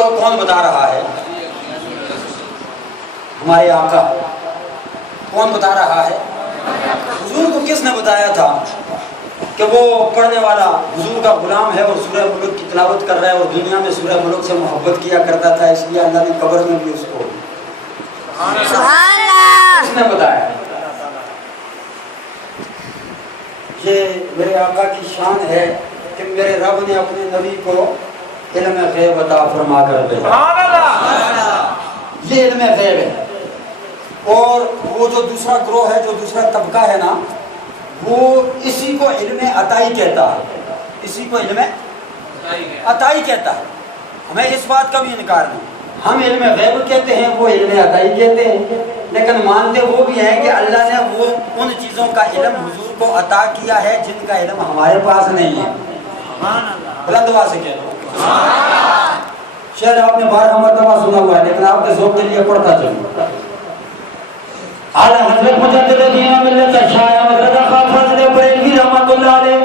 بولو کون بتا رہا ہے؟ ہمارے آقا۔ کون بتا رہا ہے؟ حضور کو کس نے بتایا تھا کہ وہ پڑھنے والا حضور کا غلام ہے اور سورہ ملک کی تلاوت کر رہا ہے اور دنیا میں سورہ ملک سے محبت کیا کرتا تھا، اس لیے اللہ نے قبر میں بھی اس کو کس نے بتایا؟ یہ میرے آقا کی شان ہے کہ میرے رب نے اپنے نبی کو علم غیب عطا فرما کر بھیجا۔ یہ علم غیب ہے۔ اور وہ جو دوسرا گروہ ہے، جو دوسرا طبقہ ہے نا، وہ اسی کو علم عطائی کہتا ہے، اسی کو علم عطائی کہتا ہے۔ ہمیں اس بات کا بھی انکار نہیں، ہم علم غیب کہتے ہیں، وہ علم عطائی کہتے ہیں، لیکن مانتے وہ بھی ہیں کہ اللہ نے وہ ان چیزوں کا علم حضور کو عطا کیا ہے جن کا علم ہمارے پاس نہیں ہے۔ بلند آواز سے کہہ دو شعر آپ نے 12 مرتبہ سنا ہوا ہے، لیکن آپ کے ذوق کے لیے پڑھتا چلوں۔ اعلیٰ حضرت مجدد دین و ملت شاہ حضرت خواجہ فضل بریلوی رحمۃ اللہ علیہ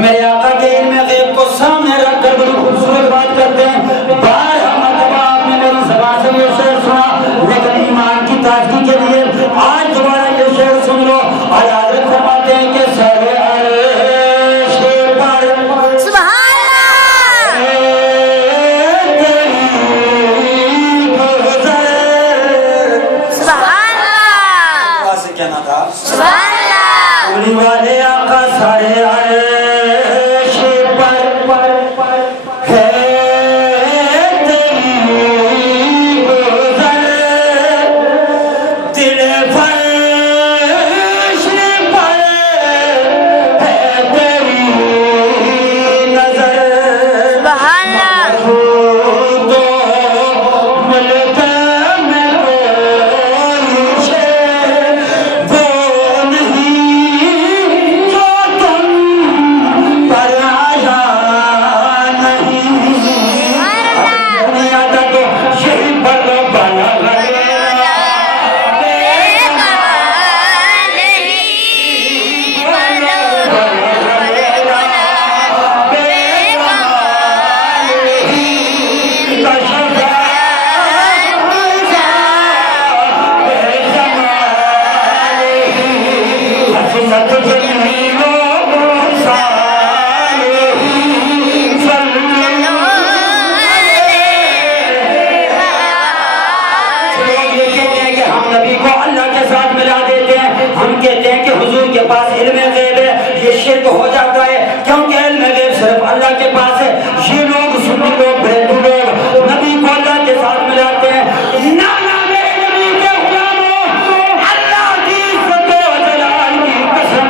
میرے آقا کے علم غیب کو سامنے رکھ کر بڑی خوبصورت بات کرتے ہیں۔ 12 مرتبہ آپ نے میری زبان سے یہ شعر سنا، لیکن ایمان کی تازگی کے لیے آج دوبارہ یہ شعر سن لو۔ اعلیٰ حضرت فرماتے ہیں کہ سر عرش پر سبحان کہنا تھا اللہ والے آقا سارے عرش پر ہے تیری گزر، دل فرش پر ہے تیری نظر، سبحان اللہ تو ملک میں کوئی شے وہ نہیں جو تم پر آیا نہیں۔ دنیا کا تو یہی پر بنا کہتے ہیں کہ حضور کے پاس علم غیب ہے، یہ شرک ہو جاتا ہے، کیونکہ علم غیب صرف اللہ کے پاس ہے۔ یہ لوگ سنی لوگ بھیدو لوگ نبی کو اللہ کے ساتھ ملاتے ہیں۔ نانا میرے نبی کے غلاموں، اللہ کی عزت و جلال کی قسم،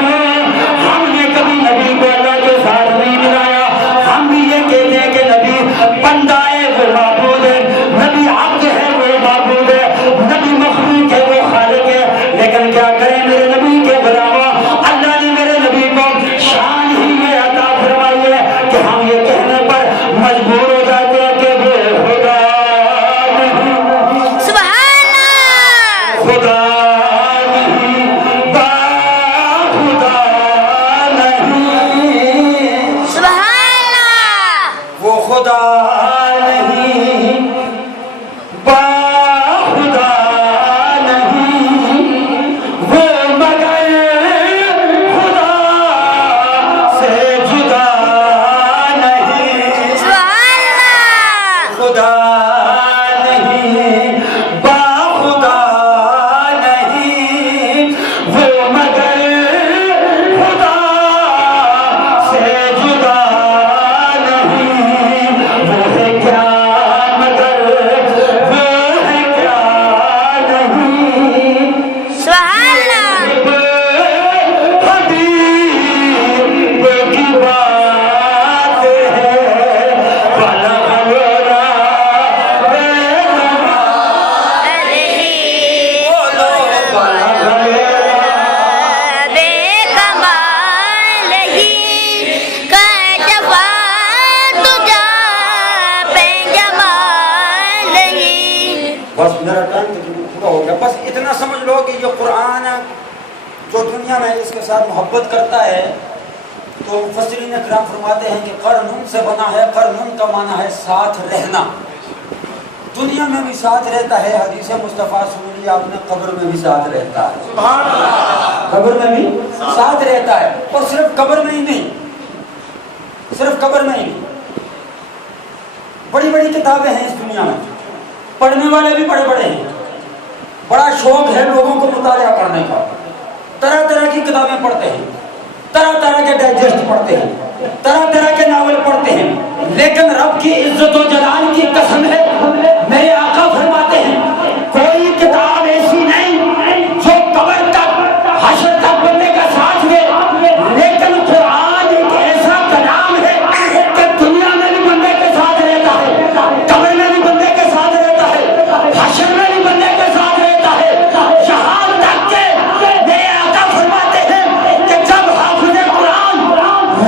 ہم نے کبھی نبی کو اللہ کے ساتھ نہیں ملایا۔ ہم بھی یہ کہتے ہیں کہ نبی بندہ ہے وہ معبود ہے، نبی عبد ہے وہ معبود ہے، نبی مخلوق ہے وہ خالق ہے، لیکن کیا کریں میرے نبی کے غلاموں، اللہ نے میرے نبی کو شان ہی میں عطا فرمائی ہے کہ ہم یہ کہنے پر مجبور ہو جاتے ہیں کہ وہ خدا نہیں، سبحان اللہ خدا نہیں، با خدا نہیں، سبحان اللہ وہ خدا نہیں، با خدا نہیں، وہ مگر خدا سے جدا نہیں، سبحان اللہ خدا نہیں، با خدا نہیں، وہ مگر خدا سے جدا نہیں، وہ ہے کیا مگر وہ ہے کیا نہیں، سبحان اللہ حبیب کی بات ہے، بلا بلا بے کمال، بولو بلا بے کمال ہی کشفا تجھا پہ جمال ہی۔ بس میرا ٹائم تقریباً پورا ہو گیا۔ بس اتنا سمجھ لو کہ یہ قرآن جو دنیا میں اس کے ساتھ محبت کرتا ہے تو مفسرین کرام فرماتے ہیں کہ قرنن سے بنا ہے، قرنن کا معنی ہے ساتھ رہنا، دنیا میں بھی ساتھ رہتا ہے، حدیث مصطفیٰ سن لی آپ نے، قبر میں بھی ساتھ رہتا ہے، سبحان اللہ، قبر میں بھی ساتھ رہتا ہے، اور صرف قبر میں ہی نہیں، صرف قبر میں ہی نہیں، بڑی بڑی کتابیں ہیں اس دنیا میں، پڑھنے والے بھی بڑے بڑے ہیں، بڑا شوق ہے لوگوں کو مطالعہ کرنے کا، طرح طرح کی کتابیں پڑھتے ہیں، طرح طرح کے ڈائجسٹ پڑھتے ہیں، طرح طرح کے ناول پڑھتے ہیں، لیکن رب کی عزت و جلال کی قسم ہے، میرے آقا فرماتے ہیں کوئی کتاب ایسی نہیں جو قبر تک حشر تک بندے کا ساتھ دے، لیکن قرآن ایک ایسا کلام ہے کہ دنیا میں بھی بندے کے ساتھ رہتا ہے، قبر میں بھی بندے کے ساتھ رہتا ہے، حشر میں بھی بندے کے ساتھ رہتا ہے، یہاں تک کہ میرے آقا فرماتے ہیں کہ جب حافظ قرآن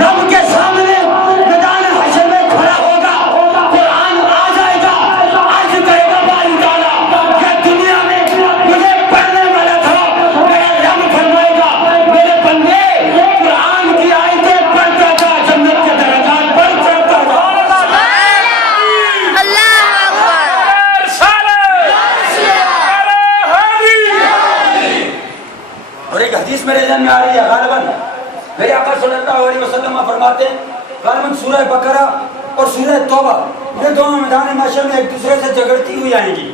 رب کے سامنے میدان حشر میں کھڑا ہوگا، قرآن آ جائے گا، عرض کرے گا باری تعالیٰ یہ دنیا میں مجھے پڑھنے والا تھا، میرا رب فرمائے گا میرے بندے قرآن کی آیتیں پڑھتا تھا، جنت کے درجات پر چڑھتا تھا۔ اللہ اور ایک حدیث میرے ذہن میں آ رہی ہے، غالباً میرے آقا صلی اللہ علیہ وسلم فرماتے ہیں غالباً سورہ بقرہ اور سورہ توبہ یہ دونوں میدان محشر میں ایک دوسرے سے جھگڑتی ہوئی آئیں گی،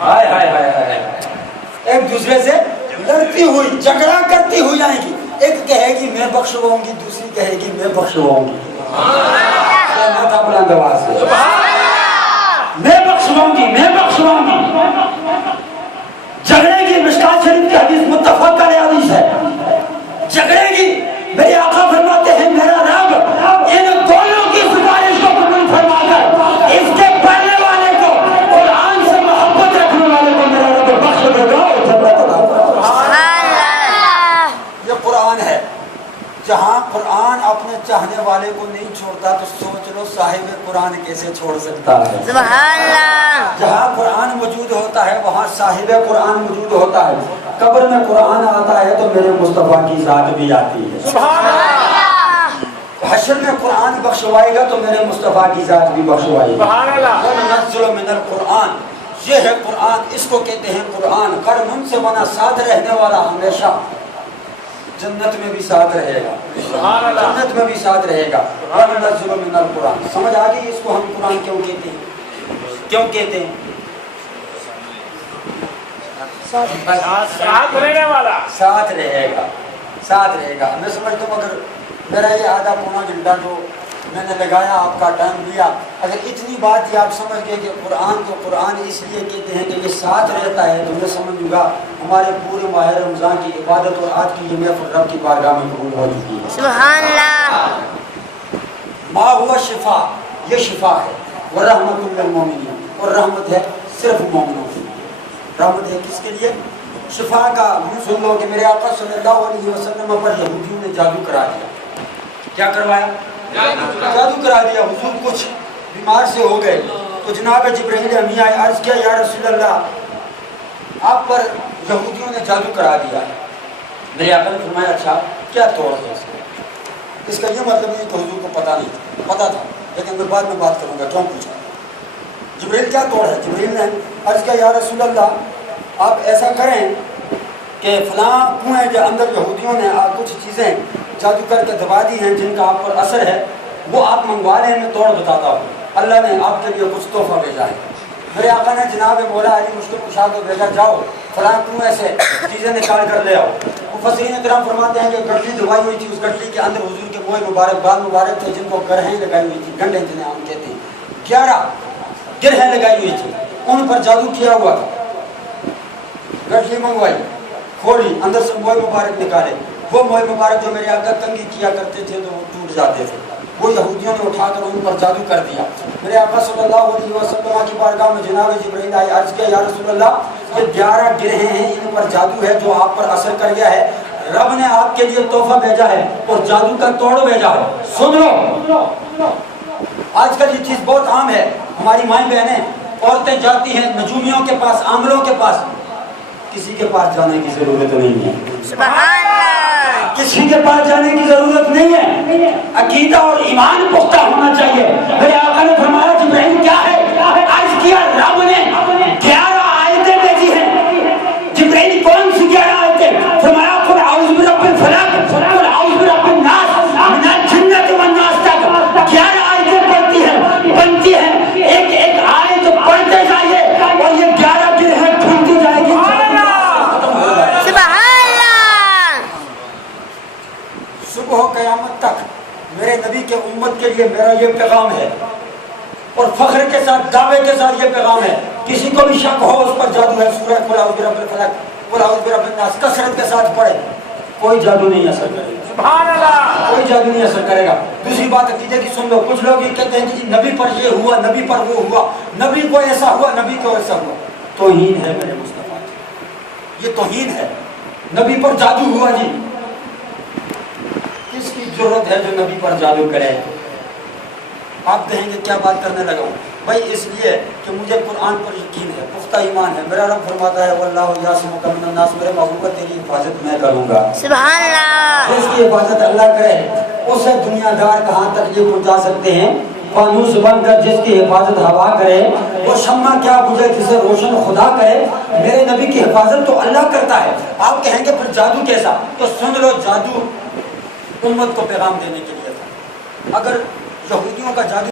ہائے ہائے ہائے ہائے، ایک دوسرے سے لڑتی ہوئی جھگڑا کرتی ہوئی آئیں گی، ایک کہے گی میں بخشواؤں گی، دوسری کہے گی میں بخشواؤں گی، ماتھا بلند آواز سے میں بخشواؤں گی، میں بخشواؤں گی، جھگڑے گی، مشکات شریف کی حدیث متفق علیہ حدیث ہے، جھگڑے گی، میرے آقا فرماتے ہیں میرا رب ان دونوں کی سفارش کو قبول فرما کر اس کے پڑھنے والے کو، قرآن سے محبت رکھنے والے کو میرا رب بخش دے گا اور جنت عطا فرمائے گا۔ یہ قرآن ہے، جہاں قرآن اپنے چاہنے والے کو نہیں چھوڑتا تو سوچ لو صاحب قرآن کیسے چھوڑ سکتا ہے۔ سبحان اللہ، جہاں قرآن موجود ہوتا ہے وہاں صاحب قرآن موجود ہوتا ہے، قبر میں قرآن آتا ہے تو میرے مصطفیٰ کی ذات بھی آتی ہے، سبحان اللہ، حشر میں قرآن بخشوائے گا تو میرے مصطفیٰ کی ذات بھی بخشوائے گا۔ سبحان اللہ، وَنُنَزِّلُ مِنَ الْقُرْآنِ، یہ ہے قرآن، اس کو کہتے ہیں قرآن، کر من سے بنا ساتھ رہنے والا، ہمیشہ جنت میں بھی ساتھ رہے گا، سبحان اللہ، جنت میں بھی ساتھ رہے گا۔ وَنُنَزِّلُ مِنَ الْقُرْآنِ، سمجھ آگئی اس کو ہم قرآن کیوں کہتے ہیں؟ کیوں کہتے ہیں؟ ساتھ رہنے والا، ساتھ رہے گا، ساتھ رہے گا۔ میں سمجھتا ہوں اگر میرا یہ آدھا پونا گھنٹہ جو میں نے لگایا، آپ کا ٹائم لیا، اگر اتنی بات یہ آپ سمجھ گئے کہ قرآن کو قرآن اس لیے کہتے ہیں کہ یہ ساتھ رہتا ہے، تو میں سمجھوں گا ہمارے پورے ماہ رمضان کی عبادت اور آج کی یہ محفل رب کی بارگاہ میں قبول ہو چکی ہے۔ سبحان اللہ، ما ہوا شفا، یہ شفا ہے، ورحمت للمومنین، اور رحمت ہے صرف مومنوں کے لیے۔ رحمت ہے کس کے لیے؟ شفا کا سن لو کہ میرے آقا صلی اللہ علیہ وسلم پر یہودیوں نے جادو کرا دیا۔ کیا کروایا؟ جادو کرا دیا۔ حضور کچھ بیمار سے ہو گئے تو جناب جبرائیل امی آئے، عرض کیا یا رسول اللہ آپ پر یہودیوں نے جادو کرا دیا۔ میرے آقا نے فرمایا اچھا کیا توڑ ہے اس کا؟ یہ مطلب نہیں کہ حضور کو پتا نہیں تھا، پتا تھا لیکن میں بعد میں بات کروں گا کیوں پوچھا۔ جبرائیل کیا توڑ ہے؟ جبرائیل نے عرض کیا یا رسول اللہ آپ ایسا کریں کہ فلاں کنویں کے اندر یہودیوں نے کچھ چیزیں جادو کر کے دبا دی ہیں جن کا آپ پر اثر ہے، وہ آپ منگوا لیں، میں توڑ بتاتا ہوں، اللہ نے آپ کے لیے کچھ تحفہ بھیجا ہے۔ میرے آقا نے جناب مولا علی مشکل کشا کو بھیجا، جاؤ فلاں کنویں سے چیزیں نکال کر لے آؤ۔ مفسرین کرام فرماتے ہیں کہ گٹلی دبائی ہوئی تھی، اس گٹلی کے اندر حضور کے موئے مبارک بال مبارک تھے جن کو گرہیں لگائی ہوئی تھی، گنڈیں جنہیں ہم کہتے ہیں، 11 گرہیں لگائی ہوئی تھی، ان پر جادو کیا ہوا تھا۔ گٹلی منگوائی، کھولی، اندر سے موئے مبارک نکالے، وہ موئے مبارک جو میرے آقا تنگی کیا کرتے تھے تو وہ ٹوٹ جاتے تھے، وہ یہودیوں نے اٹھا کر ان پر جادو کر دیا۔ میرے آقا صلی اللہ علیہ وسلم کی بارگاہ میں جناب جبرائیل آئے، عرض کیا یا رسول اللہ یہ 11 گرہیں ہیں، ان پر جادو ہے جو آپ پر اثر کر گیا ہے، رب نے آپ کے لیے تحفہ بھیجا ہے اور جادو کا توڑ بھیجا ہے، سن لو۔ آج کل یہ چیز بہت عام ہے، ہماری مائیں بہنیں عورتیں جاتی ہیں نجومیوں کے پاس، عاملوں کے پاس، کسی کے پاس جانے کی ضرورت نہیں ہے، سبحان اللہ، کسی کے پاس جانے کی ضرورت نہیں ہے، عقیدہ اور ایمان پختہ ہونا چاہیے۔ میرے آقا نے فرمایا جبرائیل کیا ہے؟ عرض کیا رب نے کرا یہ پیغام ہے، اور فخر کے ساتھ دعوے کے ساتھ یہ پیغام ہے. کسی کو بھی شک ہو اس پر جادو ہے، سورہ قل اعوذ برب الفلق قل اعوذ برب الناس کثرت کے ساتھ پڑھے، کوئی جادو نہیں اثر کرے گا. سبحان اللہ. کوئی جادو نہیں اثر کرے گا. دوسری بات عقیدے کی سن لو. کچھ لوگ یہ کہتے ہیں کہ جی نبی پر یہ ہوا، نبی پر وہ ہوا، نبی کو ایسا ہوا، نبی کو ایسا ہوا. توہین ہے میرے مصطفیٰ، یہ توہین ہے. نبی پر جادو ہوا جی، کس کی ضرورت ہے جو نبی پر جادو کرے؟ آپ کہیں گے کیا بات کرنے لگا ہوں؟ بھائی اس لیے کہ مجھے قرآن پر یقین ہے، پختہ ایمان ہے. میرا رب فرماتا ہے واللہ یعصمک من الناس، میرے محبوبہ تیری حفاظت میں کروں گا. سبحان اللہ. اس کی حفاظت اللہ کرے. اسے دنیا دار کہاں تک یہ پہنچا سکتے ہیں؟ فانوس بن کر جس کی حفاظت ہوا کرے، وہ شمع کیا بجھے جسے روشن خدا کرے. میرے نبی کی حفاظت تو اللہ کرتا ہے. آپ کہیں گے پھر جادو کیسا؟ تو سن لو، جادو امت کو پیغام دینے کے لیے تھا. اگر یہودیوں کا جادو